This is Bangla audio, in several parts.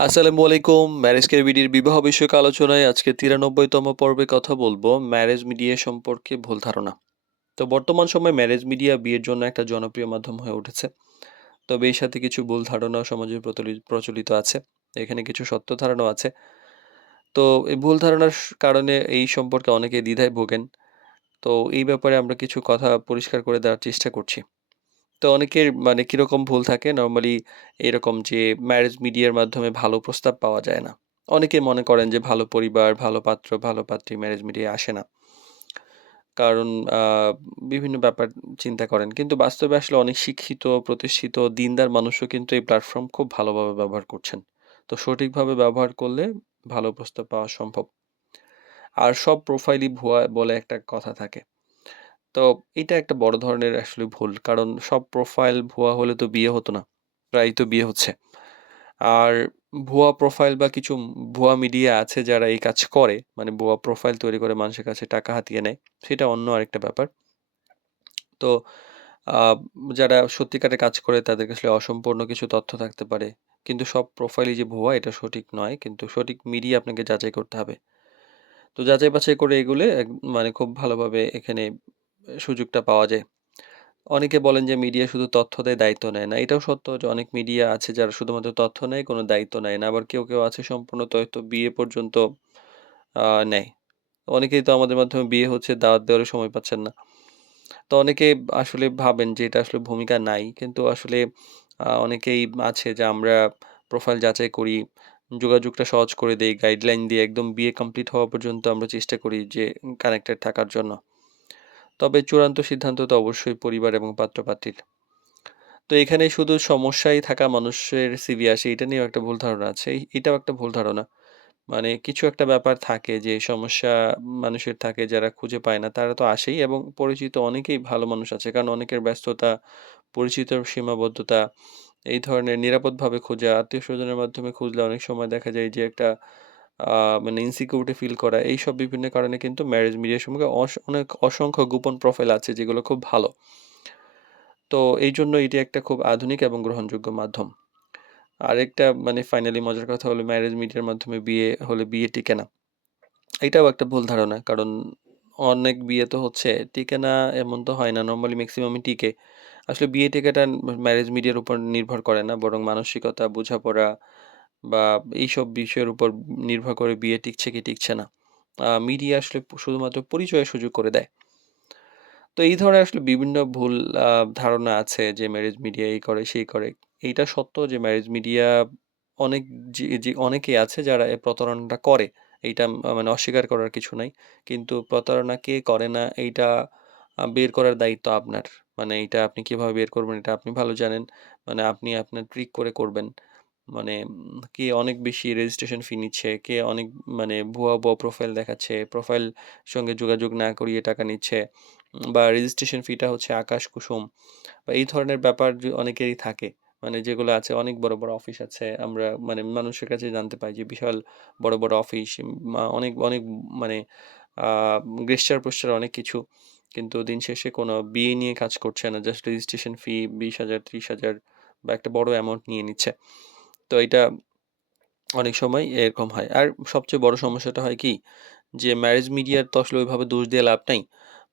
আসসালামু আলাইকুম। ম্যারেজ কেয়ার বিডির বিবাহ বিষয়ক আলোচনায় আজকে 93তম পর্বে কথা বলবো ম্যারেজ মিডিয়া সম্পর্কে ভুল ধারণা। তো বর্তমান সময়ে ম্যারেজ মিডিয়া বিয়ের জন্য একটা জনপ্রিয় মাধ্যম হয়ে উঠেছে। তবে এর সাথে কিছু ভুল ধারণাও সমাজে প্রচলিত আছে। এখানে কিছু সত্য ধারণাও আছে। তো এই ভুল ধারণার কারণে এই সম্পর্কে অনেকে দ্বিধায় ভোগেন। তো এই ব্যাপারে আমরা কিছু কথা পরিষ্কার করে দেওয়ার চেষ্টা করছি। তো অনেকের মানে কিরকম ভুল থাকে নরমালি এরকম যে ম্যারেজ মিডিয়ার মাধ্যমে ভালো প্রস্তাব পাওয়া যায় না। অনেকে মনে করেন যে ভালো পরিবার, ভালো পাত্র, ভালো পাত্রী ম্যারেজ মিডিয়ায় আসে না। কারণ বিভিন্ন ব্যাপার চিন্তা করেন। কিন্তু বাস্তবে আসলে অনেক শিক্ষিত, প্রতিষ্ঠিত, দিনদার মানুষও কিন্তু এই প্ল্যাটফর্ম খুব ভালোভাবে ব্যবহার করছেন। তো সঠিকভাবে ব্যবহার করলে ভালো প্রস্তাব পাওয়া সম্ভব। আর সব প্রোফাইলই ভুয়া বলে একটা কথা থাকে। তো এটা একটা বড় ধরনের আসলে ভুল। কারণ সব প্রোফাইল ভুয়া হলে তো বিয়ে হতো না। প্রায়ই তো বিয়ে হচ্ছে। আর ভুয়া প্রোফাইল বা কিছু ভুয়া মিডিয়া আছে যারা এই কাজ করে, মানে ভুয়া প্রোফাইল তৈরি করে মানুষের কাছে টাকা হাতিয়ে নেয়। সেটা অন্য আরেকটা ব্যাপার। তো আ যারা সত্যিকারের কাজ করে তাদের কাছে অসম্পূর্ণ কিছু তথ্য থাকতে পারে। কিন্তু সব প্রোফাইলই যে ভুয়া এটা সঠিক নয়। কিন্তু সঠিক মিডিয়া আপনাকে যাচাই করতে হবে। তো যাচাই বাছাই করে এগুলে মানে খুব ভালোভাবে এখানে সুযোগটা পাওয়া যায়। অনেকে বলেন যে মিডিয়া শুধু তথ্য দেয়, দায়িত্ব নেয় না। এটাও সত্য যে অনেক মিডিয়া আছে যারা শুধুমাত্র তথ্য নেয়, কোনো দায়িত্ব নেয় না। আবার কেউ আছে সম্পূর্ণ তথ্য বিয়ে পর্যন্ত নেয়। অনেকেই তো আমাদের মাধ্যমে বিয়ে হচ্ছে, দাওয়াত দেওয়ারও সময় পাচ্ছেন না। তো অনেকে আসলে ভাবেন যে এটা আসলে ভূমিকা নাই। কিন্তু আসলে অনেকেই আছে যে আমরা প্রোফাইল যাচাই করি, যোগাযোগটা সহজ করে দেই, গাইডলাইন দিয়ে একদম বিয়ে কমপ্লিট হওয়া পর্যন্ত আমরা চেষ্টা করি যে কানেক্টেড থাকার জন্য। তবে চূড়ান্ত সিদ্ধান্ত তো অবশ্যই পরিবার এবং পাত্র-পাত্রীর। তো এখানে শুধু সমস্যায় থাকা মানুষের সিভি আসে এটা নিয়েও একটা ভুল ধারণা আছে। এটাও একটা ভুল ধারণা। মানে কিছু একটা ব্যাপার থাকে যে সমস্যা মানুষের থাকে যারা খুঁজে পায় না তারা তো আসেই এবং পরিচিত অনেকেই ভালো মানুষ আছে। কারণ অনেকের ব্যস্ততা, পরিচিতর সীমাবদ্ধতা, এই ধরনের নিরাপদভাবে খোঁজা, আত্মীয়স্বজনের মাধ্যমে খুঁজলে অনেক সময় দেখা যায় যে একটা আ মানে ইনসিকিউরিটি ফিল করা এইসব বিভিন্ন কারণে কিন্তু ম্যারেজ মিডিয়ার সম্পর্কে অনেক অসংখ্য গোপন প্রোফাইল আছে যেগুলো খুব ভালো। তো এইজন্য এটি একটা খুব আধুনিক এবং গ্রহণযোগ্য মাধ্যম। আরেকটা মানে ফাইনালি মজার কথা হলো ম্যারেজ মিডিয়ার মাধ্যমে বিয়ে হলে বিয়ে টিকে না। এটাও একটা ভুল ধারণা। কারণ অনেক বিয়ে তো হচ্ছে টিকে না এমন তো হয় না। নরমালি মেক্সিমামই টিকে। আসলে বিয়ে টিকাটা ম্যারেজ মিডিয়ার উপর নির্ভর করে না। বরং মানসিকতা, বোঝাপড়া বা এইসব বিষয়ের উপর নির্ভর করে বিয়ে টিকছে কি টিকছে না। মিডিয়া আসলে শুধুমাত্র পরিচয়ের সুযোগ করে দেয়। তো এই ধরনের আসলে বিভিন্ন ভুল আ ধারণা আছে যে ম্যারেজ মিডিয়া এই করে, সেই করে। এইটা সত্য যে ম্যারেজ মিডিয়া অনেক যে অনেকেই আছে যারা এই প্রতারণাটা করে। এইটা মানে অস্বীকার করার কিছু নাই। কিন্তু প্রতারণা কে করে না এইটা বের করার দায়িত্ব আপনার। মানে এইটা আপনি কিভাবে বের করবেন এটা আপনি ভালো জানেন। মানে আপনি আপনার ট্রিক করে করবেন। মানে কে অনেক বেশি রেজিস্ট্রেশন ফি নিচ্ছে, কে অনেক মানে ভুয়া প্রোফাইল দেখাচ্ছে, প্রোফাইল সঙ্গে যোগাযোগ না করিয়ে টাকা নিচ্ছে। বা রেজিস্ট্রেশন ফিটা হচ্ছে আকাশ কুসুম বা এই ধরনের ব্যাপার অনেকেরই থাকে। মানে যেগুলো আছে অনেক বড় অফিস আছে। আমরা মানে মানুষের কাছে জানতে পাই যে বিশাল বড় অফিস অনেক মানে আ গ্রেস্টার-পোস্টার অনেক কিছু। কিন্তু দিন শেষে কোনো বিয়ে নিয়ে কাজ করছে না। জাস্ট রেজিস্ট্রেশন ফি ২০,০০০, ৩০,০০০ বা একটা বড় অ্যামাউন্ট নিয়ে নিচ্ছে। তো এটা অনেক সময় এরকম হয়। আর সবচেয়ে বড় সমস্যাটা হয় কি? যে ম্যারেজ মিডিয়ার তো আসলে ওইভাবে দোষ দিয়ে লাভ নাই।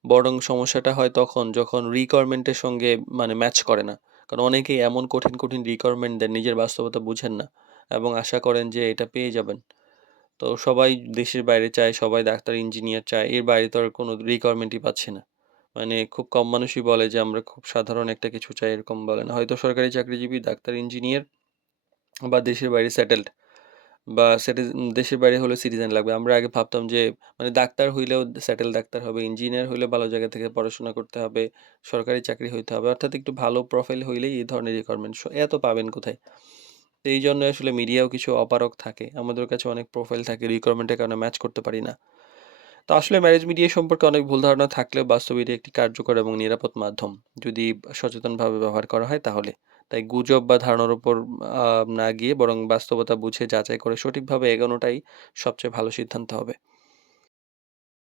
বরং সমস্যাটা হয় তখন যখন রিকোয়ারমেন্ট এর সঙ্গে মানে ম্যাচ করে না। কারণ অনেকেই এমন কঠিন রিকোয়ারমেন্ট দেন নিজের বাস্তবতা বুঝেন না এবং আশা করেন যে এটা পেয়ে যাবেন। তো সবাই দেশের বাইরে চায়, সবাই ডাক্তার, ইঞ্জিনিয়ার চায়। এর বাইরে তো আর কোনো রিকোয়ারমেন্টই পাচ্ছি না। মানে খুব কম মানুষই বলে যে আমরা খুব সাধারণ একটা কিছু চাই এরকম বলে না। হয়তো সরকারি চাকরিজীবী, ডাক্তার, ইঞ্জিনিয়ার বা দেশের বাইরে সেটেলড। বা দেশের বাইরে হলেও সিটিজেন লাগবে। আমরা আগে ভাবতাম যে মানে ডাক্তার হইলেও সেটেল ডাক্তার হবে, ইঞ্জিনিয়ার হইলেও ভালো জায়গা থেকে পড়াশোনা করতে হবে, সরকারি চাকরি হইতে হবে। অর্থাৎ একটু ভালো প্রোফাইল হইলেই এই ধরনের রিকোয়ারমেন্ট। এত পাবেন কোথায়? তো এইজন্য আসলে মিডিয়াও কিছু অপারগ থাকে। আমাদের কাছে অনেক প্রোফাইল থাকে, রিকোয়ারমেন্টের কারণে ম্যাচ করতে পারি না। তো আসলে ম্যারেজ মিডিয়া সম্পর্কে অনেক ভুল ধারণা থাকলেও বাস্তবে এটি একটি কার্যকর এবং নিরাপদ মাধ্যম। যদি সচেতনভাবে ব্যবহার করা হয় তাহলে। তাই গুজব বা ধারণার উপর না গিয়ে বরং বাস্তবতা বুঝে যাচাই করে সঠিকভাবে এগোনোটাই সবচেয়ে ভালো সিদ্ধান্ত হবে।